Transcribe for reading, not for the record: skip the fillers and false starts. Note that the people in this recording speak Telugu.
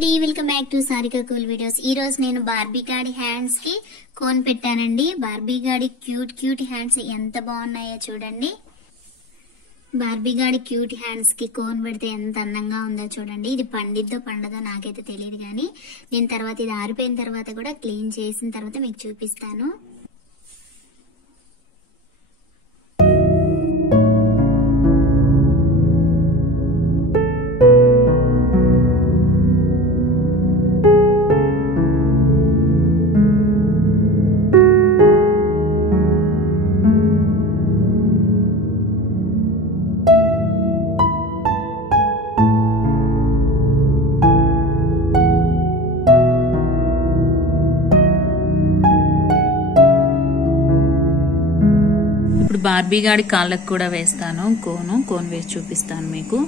అండి, welcome back to Sarika cool videos. ఈ రోజు నేను బార్బీ గాడి హ్యాండ్స్ కి కోన్ పెట్టానండి. బార్బీ గాడి క్యూట్ హ్యాండ్స్ ఎంత బాగున్నాయో చూడండి. బార్బీ గాడి క్యూట్ హ్యాండ్స్ కి కోన్ పెడితే ఎంత అందంగా ఉందో చూడండి. ఇది పండిద్దో పండదో నాకైతే తెలియదు, కానీ దీని తర్వాత ఇది ఆరిపోయిన తర్వాత కూడా క్లీన్ చేసిన తర్వాత మీకు చూపిస్తాను. ఇప్పుడు బార్బీ గాడి కాళ్ళకు కూడా వేస్తాను కోన్ వేసి చూపిస్తాను మీకు.